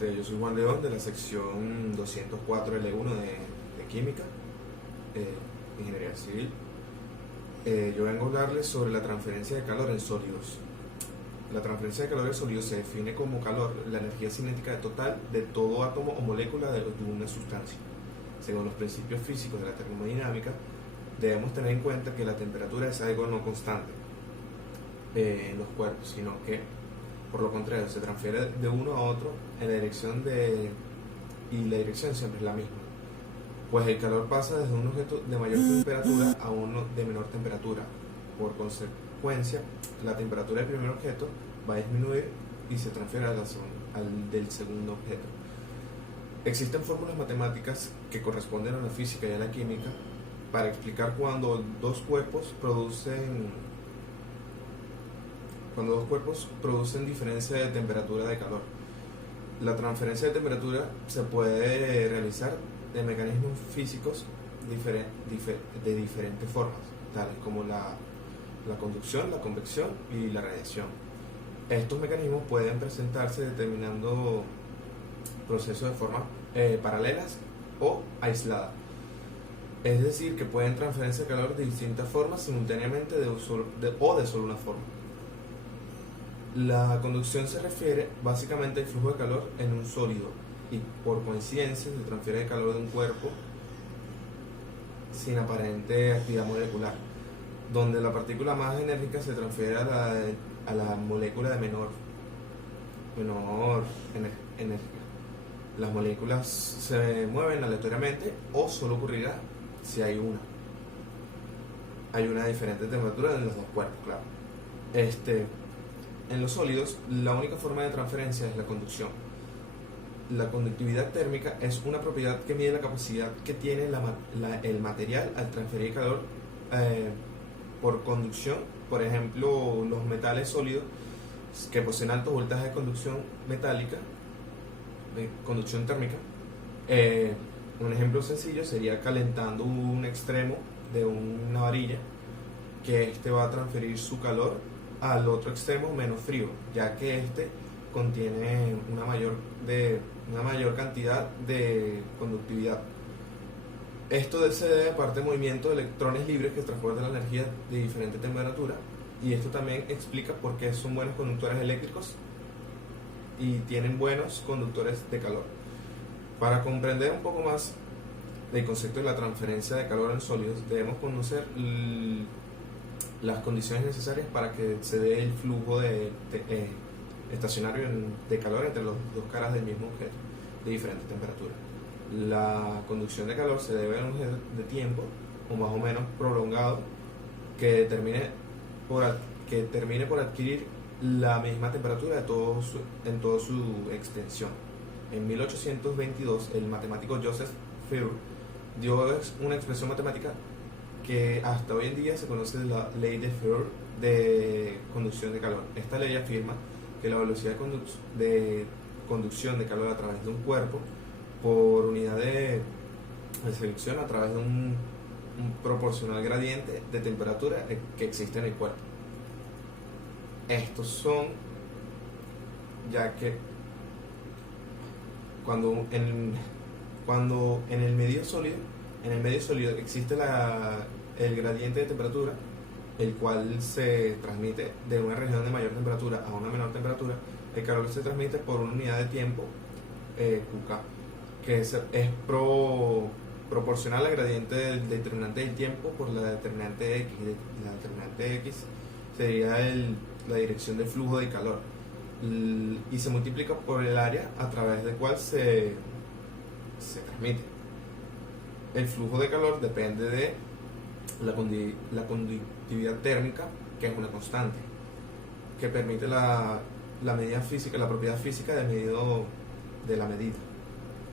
Yo soy Juan León de la sección 204L1 de Química, Ingeniería Civil. Yo vengo a hablarles sobre la transferencia de calor en sólidos. La transferencia de calor en sólidos se define como calor, la energía cinética total de todo átomo o molécula de una sustancia. Según los principios físicos de la termodinámica, debemos tener en cuenta que la temperatura es algo no constante en los cuerpos, sino que por lo contrario se transfiere de uno a otro en la dirección y la dirección siempre es la misma, pues el calor pasa desde un objeto de mayor temperatura a uno de menor temperatura. Por consecuencia, la temperatura del primer objeto va a disminuir y se transfiere al del segundo objeto. Existen fórmulas matemáticas que corresponden a la física y a la química para explicar cuando dos cuerpos producen diferencia de temperatura de calor. La transferencia de temperatura se puede realizar de mecanismos físicos de diferentes formas, tales como la conducción, la convección y la radiación. Estos mecanismos pueden presentarse determinando procesos de forma paralelas o aisladas. Es decir, que pueden transferirse de calor de distintas formas simultáneamente o de solo una forma. La conducción se refiere básicamente al flujo de calor en un sólido y por coincidencia se transfiere el calor de un cuerpo sin aparente actividad molecular, donde la partícula más enérgica se transfiere a la molécula de menor energía. Las moléculas se mueven aleatoriamente o solo ocurrirá si hay una diferente temperatura en los dos cuerpos, claro. En los sólidos, la única forma de transferencia es la conducción. La conductividad térmica es una propiedad que mide la capacidad que tiene el material al transferir calor por conducción. Por ejemplo, los metales sólidos que poseen altos voltajes de conducción metálica, de conducción térmica. Un ejemplo sencillo sería calentando un extremo de una varilla, que va a transferir su calor al otro extremo menos frío, ya que contiene una mayor cantidad de conductividad. Esto se debe a parte del movimiento de electrones libres que transportan la energía de diferente temperatura, y esto también explica por qué son buenos conductores eléctricos y tienen buenos conductores de calor. Para comprender un poco más del concepto de la transferencia de calor en sólidos, debemos conocer las condiciones necesarias para que se dé el flujo estacionario de calor entre las dos caras del mismo objeto de diferente temperatura. La conducción de calor se debe a un objeto de tiempo o más o menos prolongado que termine por adquirir la misma temperatura en toda su extensión. En 1822, el matemático Joseph Fourier dio una expresión matemática que hasta hoy en día se conoce de la ley de Fourier de conducción de calor. Esta ley afirma que la velocidad de conducción de calor a través de un cuerpo por unidad de selección a través de un proporcional gradiente de temperatura que existe en el cuerpo. Estos son, ya que cuando en el medio sólido existe el gradiente de temperatura, el cual se transmite de una región de mayor temperatura a una menor temperatura. El calor se transmite por una unidad de tiempo, QK, que es proporcional al gradiente del determinante del tiempo por la determinante X. La determinante X sería la dirección del flujo de calor, y se multiplica por el área a través del cual se transmite. El flujo de calor depende de la conductividad térmica, que es una constante, que permite la medida física, la propiedad física del medido de la medida.